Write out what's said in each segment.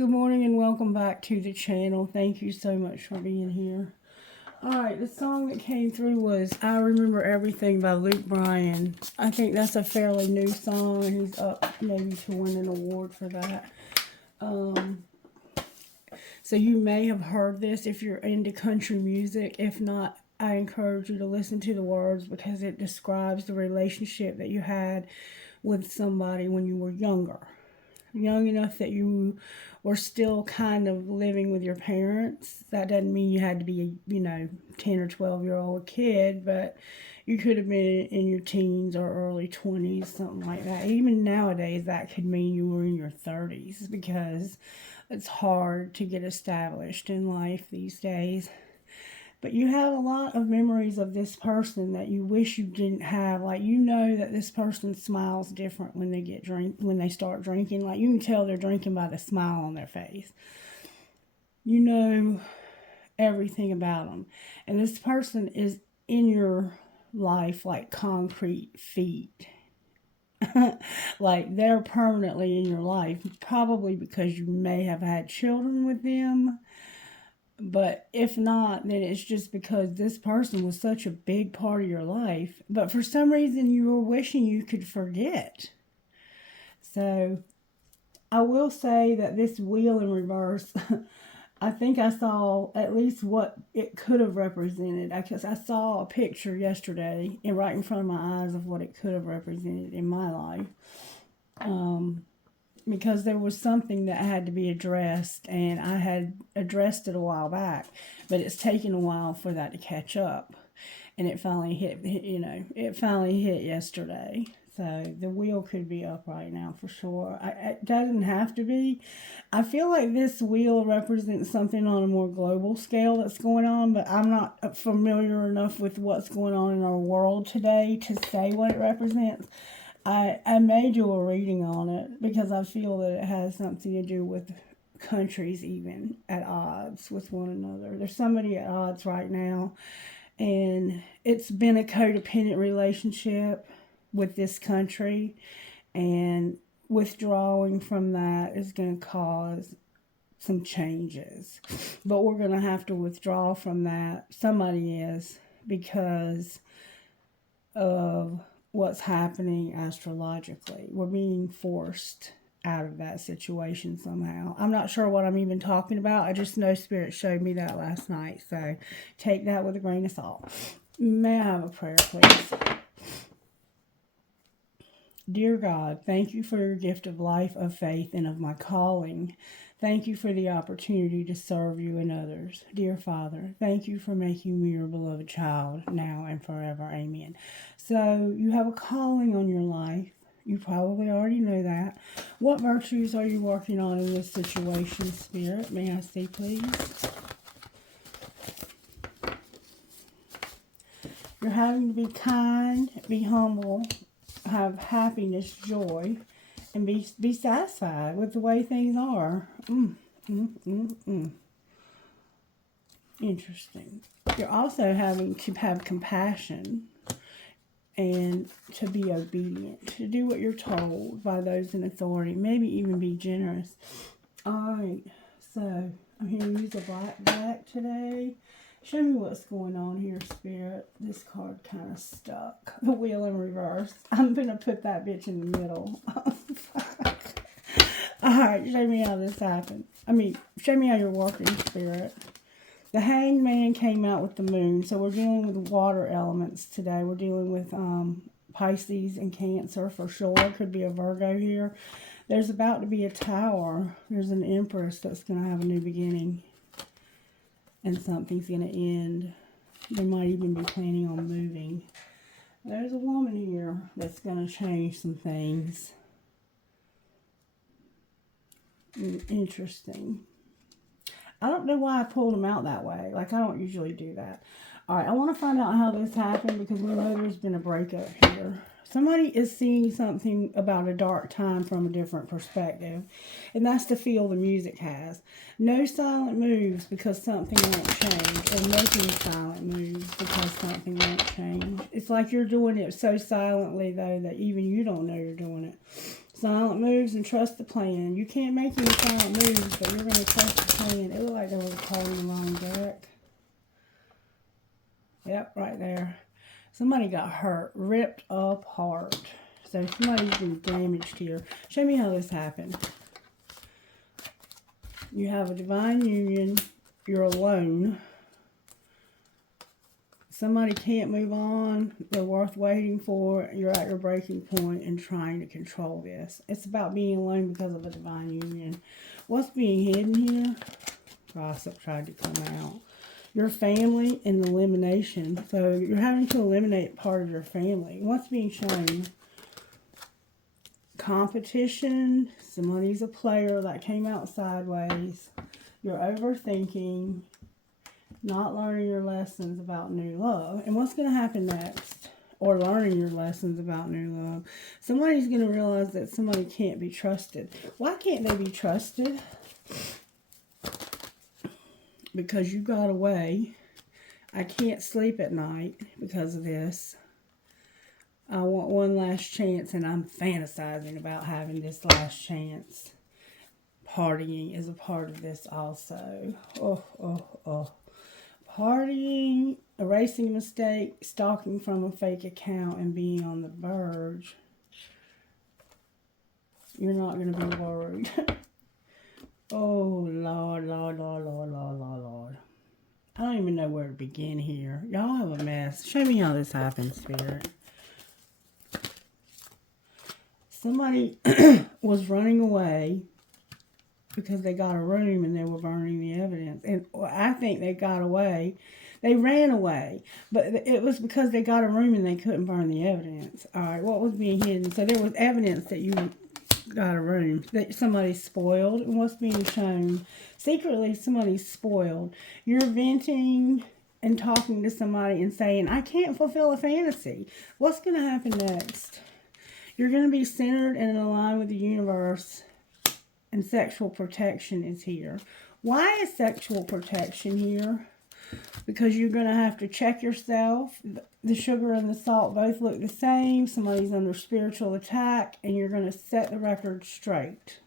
Good morning and welcome back to the channel. Thank you so much for being here. Alright, the song that came through was I Remember Everything by Luke Bryan. I think that's a fairly new song. He's up maybe to win an award for that. So you may have heard this if you're into country music. If not, I encourage you to listen to the words because it describes the relationship that you had with somebody when you were younger. Young enough that you were still kind of living with your parents. That doesn't mean you had to be a 10 or 12-year-old kid, but you could have been in your teens or early 20s, something like that. Even nowadays, that could mean you were in your 30s because it's hard to get established in life these days. But you have a lot of memories of this person that you wish you didn't have. Like, you know that this person smiles different when they start drinking. Like, you can tell they're drinking by the smile on their face. You know everything about them. And this person is in your life like concrete feet. Like, they're permanently in your life. Probably because you may have had children with them. But if not, then it's just because this person was such a big part of your life. But for some reason, you were wishing you could forget. So, I will say that this wheel in reverse, I think I saw at least what it could have represented. Because I saw a picture yesterday and right in front of my eyes of what it could have represented in my life. Because there was something that had to be addressed, and I had addressed it a while back, but it's taken a while for that to catch up, and it finally hit, it finally hit yesterday. So the wheel could be up right now for sure. It doesn't have to be. I feel like this wheel represents something on a more global scale that's going on, but I'm not familiar enough with what's going on in our world today to say what it represents. I may do a reading on it because I feel that it has something to do with countries even at odds with one another. There's somebody at odds right now, and it's been a codependent relationship with this country, and withdrawing from that is going to cause some changes. But we're going to have to withdraw from that. Somebody is, because of what's happening astrologically. We're being forced out of that situation somehow. I'm not sure what I'm even talking about. I just know Spirit showed me that last night. So take that with a grain of salt. May I have a prayer, please? Dear God, thank you for your gift of life, of faith, and of my calling. Thank you for the opportunity to serve you and others. Dear Father, thank you for making me your beloved child now and forever. Amen. So you have a calling on your life. You probably already know that. What virtues are you working on in this situation, Spirit? May I see, please? You're having to be kind, be humble, have happiness, joy, and be satisfied with the way things are. Interesting. You're also having to have compassion and to be obedient, to do what you're told by those in authority, maybe even be generous. Alright, so I'm going to use a black today. Show me what's going on here, Spirit. This card kind of stuck. The wheel in reverse. I'm going to put that bitch in the middle. Alright, show me how this happened. Show me how you're working, Spirit. The Hanged Man came out with the moon. So we're dealing with water elements today. We're dealing with Pisces and Cancer for sure. Could be a Virgo here. There's about to be a Tower. There's an Empress that's going to have a new beginning. And something's going to end. They might even be planning on moving. There's a woman here that's going to change some things. Interesting. I don't know why I pulled them out that way. Like, I don't usually do that. Alright, I want to find out how this happened because we know there's been a breakup here. Somebody is seeing something about a dark time from a different perspective. And that's the feel the music has. No silent moves because something won't change. Or making silent moves because something won't change. It's like you're doing it so silently, though, that even you don't know you're doing it. Silent moves and trust the plan. You can't make any silent moves, but you're going to trust the plan. It looked like there was a card in the wrong deck. Yep, right there. Somebody got hurt, ripped apart. So somebody's been damaged here. Show me how this happened. You have a divine union. You're alone. Somebody can't move on. They're worth waiting for. You're at your breaking point and trying to control this. It's about being alone because of a divine union. What's being hidden here? Gossip tried to come out. Your family and elimination. So you're having to eliminate part of your family. What's being shown? Competition. Somebody's a player that came out sideways. You're overthinking. Not learning your lessons about new love. And what's going to happen next? Or learning your lessons about new love. Somebody's going to realize that somebody can't be trusted. Why can't they be trusted? Because you got away. I can't sleep at night because of this. I want one last chance, and I'm fantasizing about having this last chance. Partying is a part of this also. Partying, erasing a mistake, stalking from a fake account, and being on the verge. You're not going to be worried. Oh, Lord, Lord, Lord, Lord, Lord, Lord, Lord. I don't even know where to begin here. Y'all have a mess. Show me how this happens, Spirit. Somebody was running away because they got a room and they were burning the evidence. And I think they got away. They ran away. But it was because they got a room and they couldn't burn the evidence. All right, what was being hidden? So there was evidence that you got a room. That somebody's spoiled. And what's being shown? Secretly, somebody's spoiled. You're venting and talking to somebody and saying, I can't fulfill a fantasy. What's going to happen next? You're going to be centered and aligned with the universe. And sexual protection is here. Why is sexual protection here? Because you're going to have to check yourself. The sugar and the salt both look the same. Somebody's under spiritual attack. And you're going to set the record straight.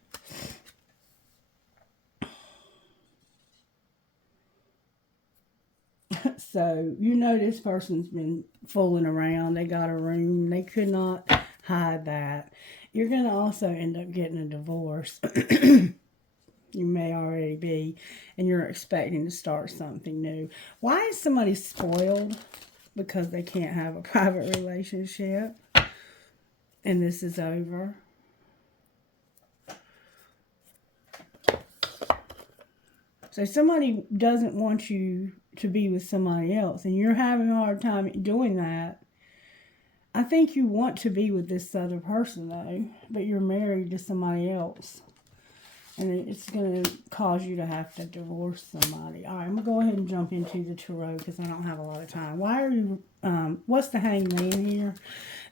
So, you know this person's been fooling around. They got a room. They could not hide that. You're going to also end up getting a divorce. You may already be. And you're expecting to start something new. Why is somebody spoiled? Because they can't have a private relationship. And this is over. So somebody doesn't want you to be with somebody else. And you're having a hard time doing that. I think you want to be with this other person, though, but you're married to somebody else. And it's going to cause you to have to divorce somebody. All right, I'm going to go ahead and jump into the tarot because I don't have a lot of time. Why are you, what's the hangman here?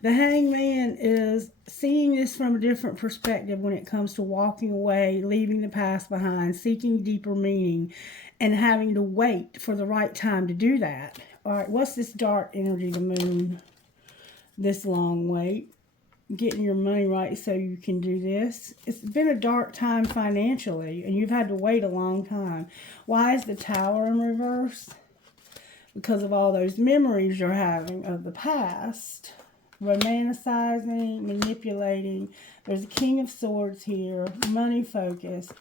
The hangman is seeing this from a different perspective when it comes to walking away, leaving the past behind, seeking deeper meaning, and having to wait for the right time to do that. All right, what's this dark energy, the moon? This long wait, getting your money right so you can do this. It's been a dark time financially, and you've had to wait a long time. Why is the Tower in reverse? Because of all those memories you're having of the past. Romanticizing, manipulating. There's a King of Swords here. Money focus,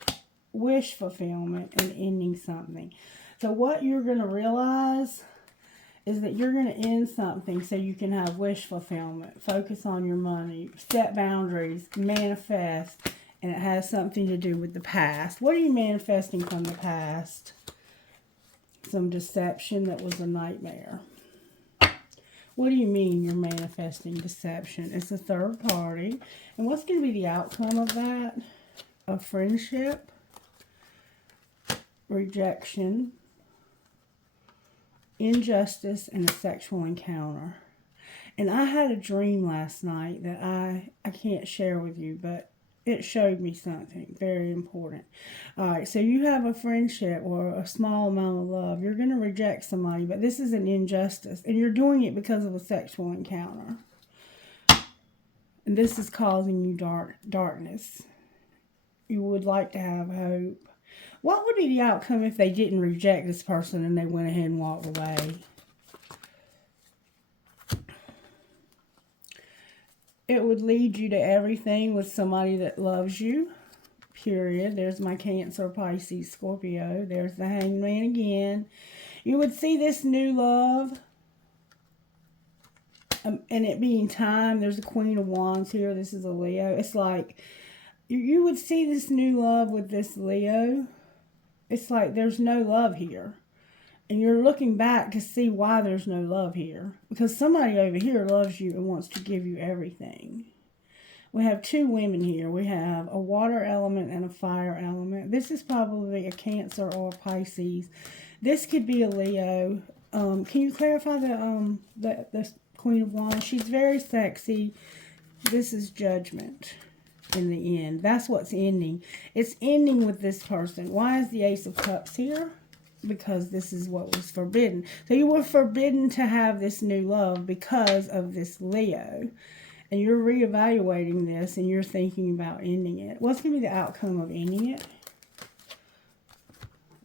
wish fulfillment, and ending something. So what you're going to realize is that you're going to end something so you can have wish fulfillment. Focus on your money. Set boundaries. Manifest. And it has something to do with the past. What are you manifesting from the past? Some deception that was a nightmare. What do you mean you're manifesting deception? It's a third party. And what's going to be the outcome of that? A friendship. Rejection. Injustice, and a sexual encounter. And I had a dream last night that I can't share with you, but it showed me something very important. All right, so you have a friendship or a small amount of love. You're going to reject somebody, but this is an injustice, and you're doing it because of a sexual encounter. And this is causing you darkness. You would like to have hope. What would be the outcome if they didn't reject this person and they went ahead and walked away? It would lead you to everything with somebody that loves you. Period. There's my Cancer, Pisces, Scorpio. There's the Hangman again. You would see this new love. And it being time. There's the Queen of Wands here. This is a Leo. It's like you would see this new love with this Leo. It's like there's no love here. And you're looking back to see why there's no love here. Because somebody over here loves you and wants to give you everything. We have two women here. We have a water element and a fire element. This is probably a Cancer or a Pisces. This could be a Leo. Can you clarify the Queen of Wands? She's very sexy. This is Judgment in the end. That's what's ending. It's ending with this person. Why is the Ace of Cups here? Because this is what was forbidden. So you were forbidden to have this new love because of this Leo. And you're reevaluating this and you're thinking about ending it. What's going to be the outcome of ending it?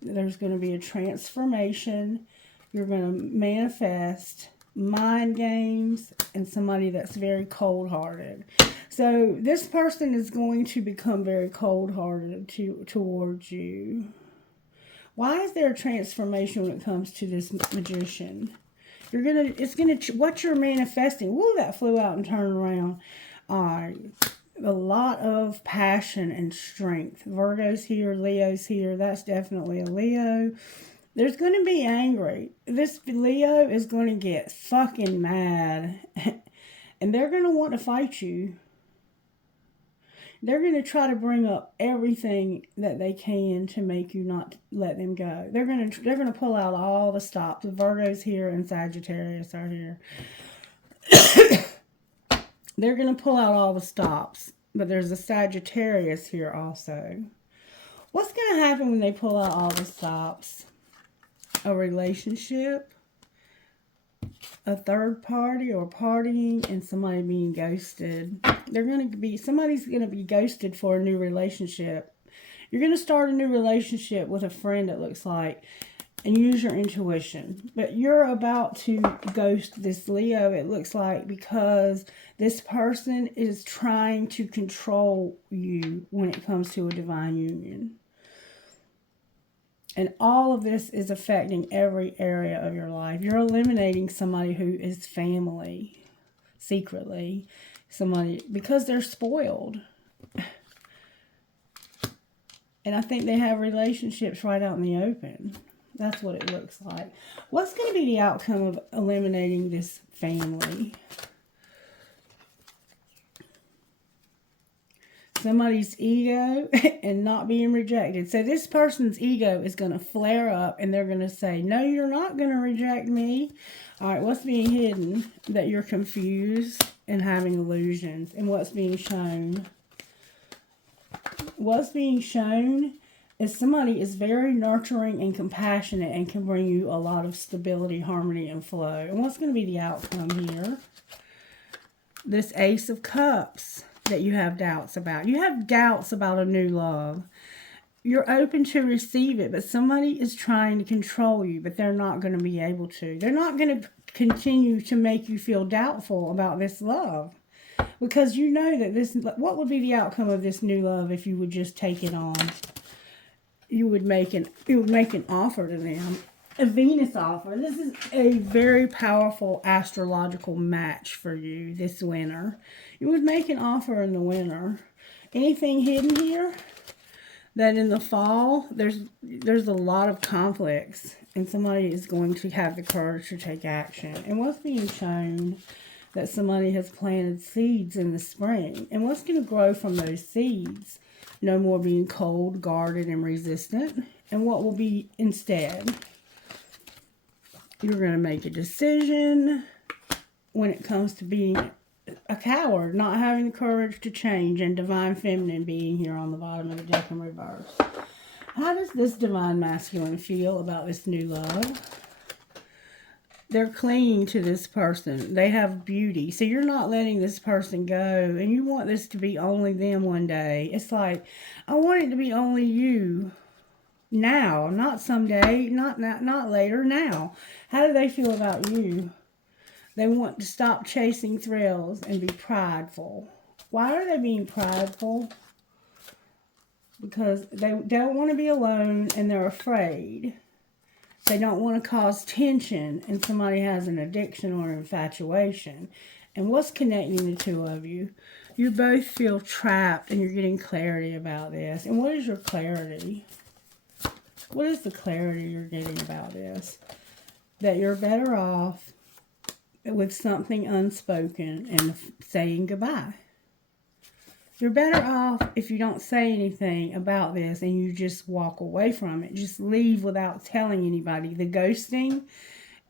There's going to be a transformation. You're going to manifest mind games and somebody that's very cold-hearted. So this person is going to become very cold-hearted towards you. Why is there a transformation when it comes to this Magician? What you're manifesting. Woo, that flew out and turned around. A lot of passion and strength. Virgo's here, Leo's here. That's definitely a Leo. There's going to be angry. This Leo is going to get fucking mad. And they're going to want to fight you. They're going to try to bring up everything that they can to make you not let them go. They're going to pull out all the stops. The Virgos here and Sagittarius are here. They're going to pull out all the stops. But there's a Sagittarius here also. What's going to happen when they pull out all the stops? A relationship, a third party or partying, and somebody being ghosted. Somebody's going to be ghosted for a new relationship. You're going to start a new relationship with a friend, it looks like, and use your intuition. But you're about to ghost this Leo, it looks like, because this person is trying to control you when it comes to a divine union. And all of this is affecting every area of your life. You're eliminating somebody who is family, secretly. Somebody, because they're spoiled. And I think they have relationships right out in the open. That's what it looks like. What's going to be the outcome of eliminating this family? Somebody's ego and not being rejected. So this person's ego is going to flare up and they're going to say, no, you're not going to reject me. All right, what's being hidden? That you're confused and having illusions. And what's being shown? What's being shown is somebody is very nurturing and compassionate and can bring you a lot of stability, harmony, and flow. And what's going to be the outcome here? This Ace of Cups that you have doubts about. You have doubts about a new love. You're open to receive it, but somebody is trying to control you, but they're not going to be able to. They're not going to continue to make you feel doubtful about this love. Because you know that what would be the outcome of this new love if you would just take it on? You would make an offer to them. A Venus offer. This is a very powerful astrological match for you this winter. You would make an offer in the winter. Anything hidden here? That in the fall, there's a lot of conflicts. And somebody is going to have the courage to take action. And what's being shown? That somebody has planted seeds in the spring. And what's going to grow from those seeds? No more being cold, guarded, and resistant. And what will be instead? You're going to make a decision when it comes to being a coward, not having the courage to change, and divine feminine being here on the bottom of the deck in reverse. How does this divine masculine feel about this new love? They're clinging to this person. They have beauty. So you're not letting this person go, and you want this to be only them one day. It's like, I want it to be only you. Now, not someday, not later, now. How do they feel about you? They want to stop chasing thrills and be prideful. Why are they being prideful? Because they don't want to be alone and they're afraid. They don't want to cause tension and somebody has an addiction or an infatuation. And what's connecting the two of you? You both feel trapped and you're getting clarity about this. And what is your clarity? What is the clarity you're getting about this? That you're better off with something unspoken and saying goodbye. You're better off if you don't say anything about this and you just walk away from it. Just leave without telling anybody. The ghosting,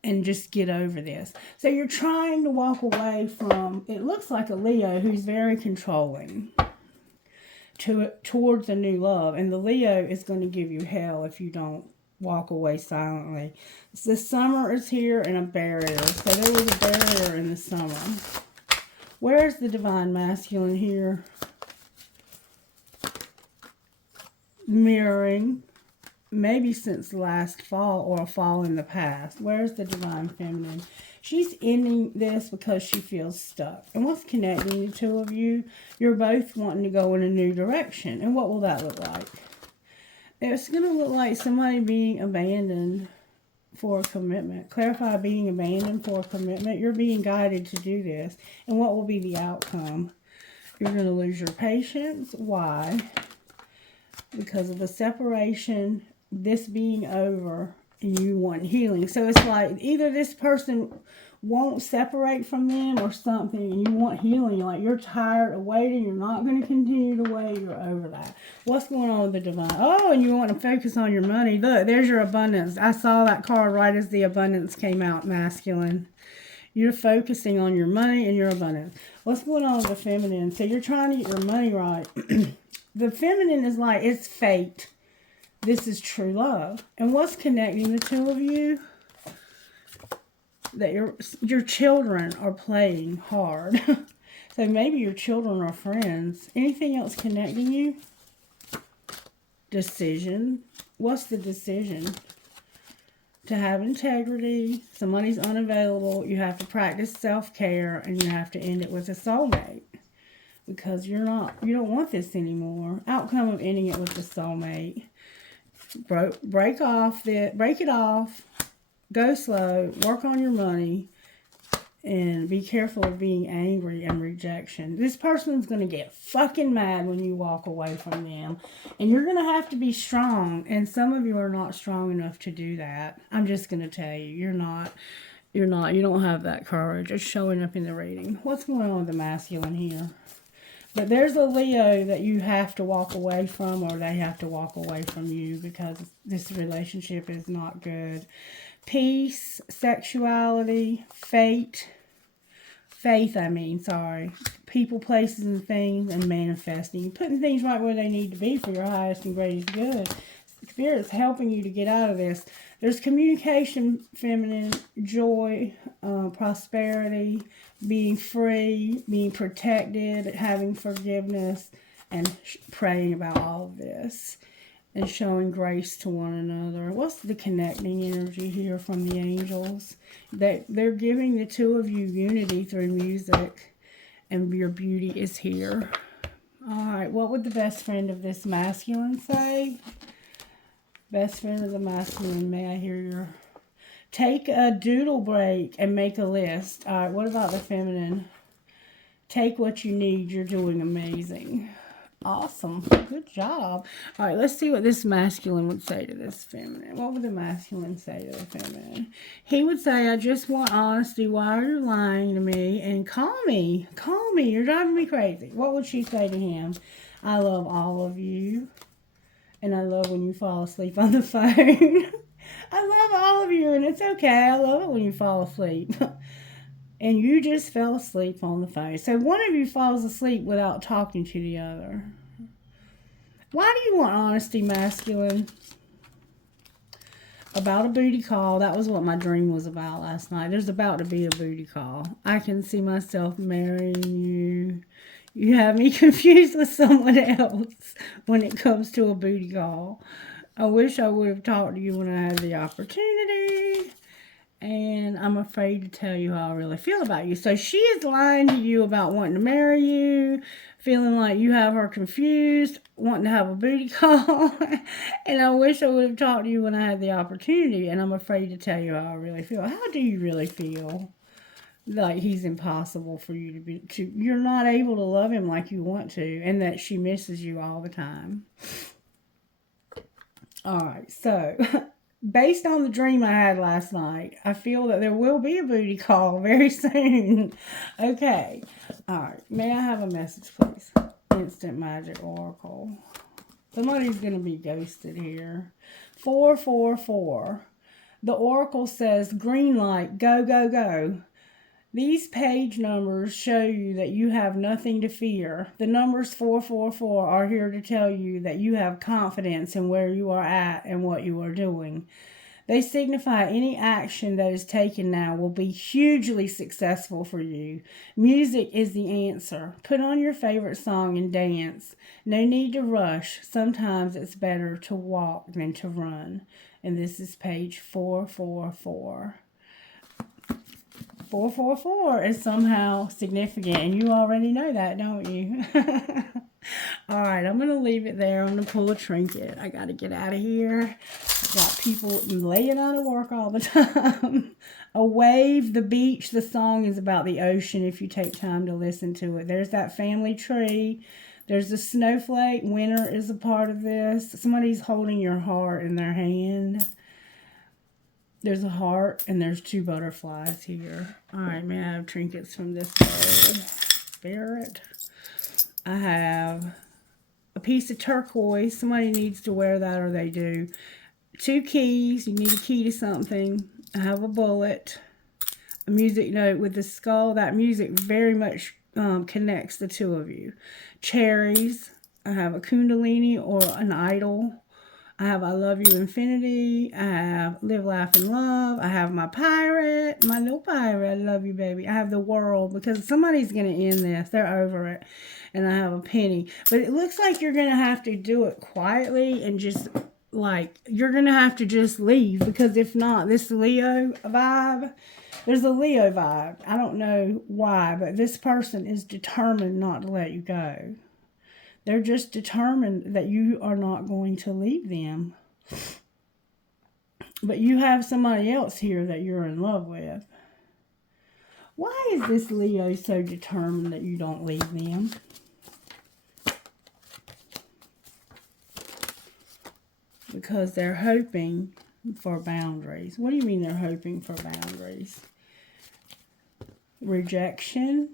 and just get over this. So you're trying to walk away from, it looks like a Leo who's very controlling towards a new love. And the Leo is going to give you hell if you don't walk away silently. The summer is here and a barrier. So there was a barrier in the summer. Where's the divine masculine here? Mirroring, maybe since last fall or a fall in the past. Where's the divine feminine? She's ending this because she feels stuck. And what's connecting the two of you? You're both wanting to go in a new direction. And what will that look like? It's going to look like somebody being abandoned for a commitment. Clarify being abandoned for a commitment. You're being guided to do this. And what will be the outcome? You're going to lose your patience. Why? Because of the separation, this being over, and you want healing. So it's like either this person won't separate from them or something, and you want healing. Like you're tired of waiting. You're not going to continue to wait. You're over that. What's going on with the divine? Oh, and you want to focus on your money. Look, there's your abundance. I saw that card right as the abundance came out, masculine. You're focusing on your money and your abundance. What's going on with the feminine? So you're trying to get your money right. The feminine is like, it's fate. This is true love. And what's connecting the two of you? That your children are playing hard. So maybe your children are friends. Anything else connecting you? Decision. What's the decision? To have integrity. Somebody's unavailable. You have to practice self-care. And you have to end it with a soulmate. Because you don't want this anymore. Outcome of ending it with the soulmate. Break it off. Go slow. Work on your money. And be careful of being angry and rejection. This person's going to get fucking mad when you walk away from them. And you're going to have to be strong. And some of you are not strong enough to do that. I'm just going to tell you. You're not. You don't have that courage. It's showing up in the reading. What's going on with the masculine here? But there's a Leo that you have to walk away from, or they have to walk away from you because this relationship is not good. Peace, sexuality, faith, people, places, and things, and manifesting. Putting things right where they need to be for your highest and greatest good. Spirit's helping you to get out of this. There's communication, feminine, joy, prosperity, being free, being protected, having forgiveness, and praying about all of this. And showing grace to one another. What's the connecting energy here from the angels? They're giving the two of you unity through music. And your beauty is here. Alright, what would the best friend of this masculine say? Best friend of the masculine, may I hear your... Take a doodle break and make a list. Alright, what about the feminine? Take what you need. You're doing amazing. Awesome. Good job. All right, let's see what this masculine would say to this feminine. What would the masculine say to the feminine? He would say, I just want honesty. Why are you lying to me? And call me. Call me. You're driving me crazy. What would she say to him? I love all of you. And I love when you fall asleep on the phone. I love all of you, and it's okay. I love it when you fall asleep. And you just fell asleep on the phone. So one of you falls asleep without talking to the other. Why do you want honesty, masculine? about a booty call. That was what my dream was about last night. There's about to be a booty call. I can see myself marrying you. You have me confused with someone else when it comes to a booty call. I wish I would have talked to you when I had the opportunity. And I'm afraid to tell you how I really feel about you. So she is lying to you about wanting to marry you, feeling like you have her confused, wanting to have a booty call. And I wish I would have talked to you when I had the opportunity. And I'm afraid to tell you how I really feel. How do you really feel? Like he's impossible for you you're not able to love him like you want to, and that she misses you all the time. All right, so based on the dream I had last night, I feel that there will be a booty call very soon. Okay, all right, may I have a message, please? Instant Magic Oracle. Somebody's going to be ghosted here. 444. The Oracle says, green light, go, go, go. These page numbers show you that you have nothing to fear. The numbers 444 are here to tell you that you have confidence in where you are at and what you are doing. They signify any action that is taken now will be hugely successful for you. Music is the answer. Put on your favorite song and dance. No need to rush. Sometimes it's better to walk than to run. And this is page 444. 444 is somehow significant, and you already know that, don't you? All right, I'm going to leave it there. I'm going to pull a trinket. I got to get out of here. Got people laying out of work all the time. A wave, the beach, the song is about the ocean if you take time to listen to it. There's that family tree. There's the snowflake. Winter is a part of this. Somebody's holding your heart in their hand. There's a heart, and there's 2 butterflies here. All right, may I have trinkets from this bird? Spirit. I have a piece of turquoise. Somebody needs to wear that, or they do. 2 keys. You need a key to something. I have a bullet. A music note with the skull. That music very much connects the 2 of you. Cherries. I have a kundalini or an idol. I have I Love You Infinity. I have Live, Laugh, and Love. I have my pirate, my little pirate. I love you, baby. I have the world because somebody's going to end this. They're over it. And I have a penny. But it looks like you're going to have to do it quietly and just like you're going to have to just leave because if not, this Leo vibe, there's a Leo vibe. I don't know why, but this person is determined not to let you go. They're just determined that you are not going to leave them. But you have somebody else here that you're in love with. Why is this Leo so determined that you don't leave them? Because they're hoping for boundaries. What do you mean they're hoping for boundaries? Rejection.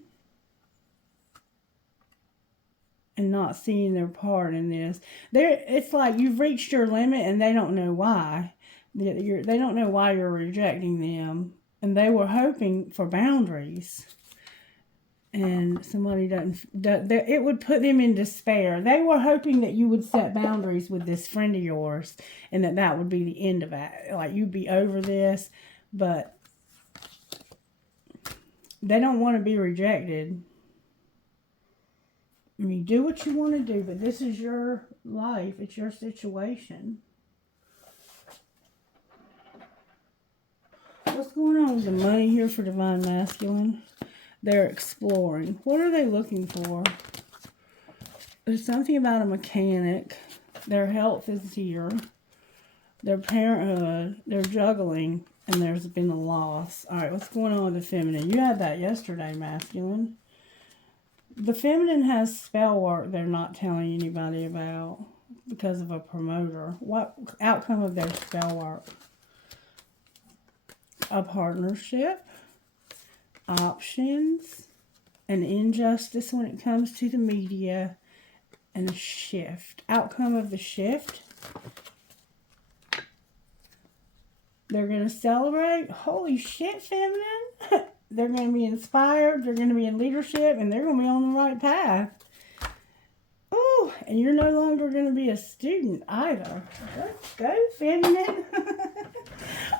And not seeing their part in this. It's like you've reached your limit and they don't know why. They don't know why you're rejecting them. And they were hoping for boundaries. And somebody it would put them in despair. They were hoping that you would set boundaries with this friend of yours. And that would be the end of it. Like you'd be over this. But they don't want to be rejected. I mean, do what you want to do, but this is your life. It's your situation. What's going on with the money here for Divine Masculine? They're exploring. What are they looking for? There's something about a mechanic. Their health is here. Their parenthood. They're juggling, and there's been a loss. All right, what's going on with the feminine? You had that yesterday, masculine. The feminine has spell work they're not telling anybody about because of a promoter. What outcome of their spell work? A partnership, options, an injustice when it comes to the media, and a shift. Outcome of the shift. They're going to celebrate. Holy shit, feminine. They're going to be inspired, they're going to be in leadership, and they're going to be on the right path. Ooh, and you're no longer going to be a student either. Let's go, feminine.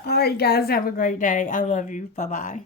All right, you guys, have a great day. I love you. Bye bye.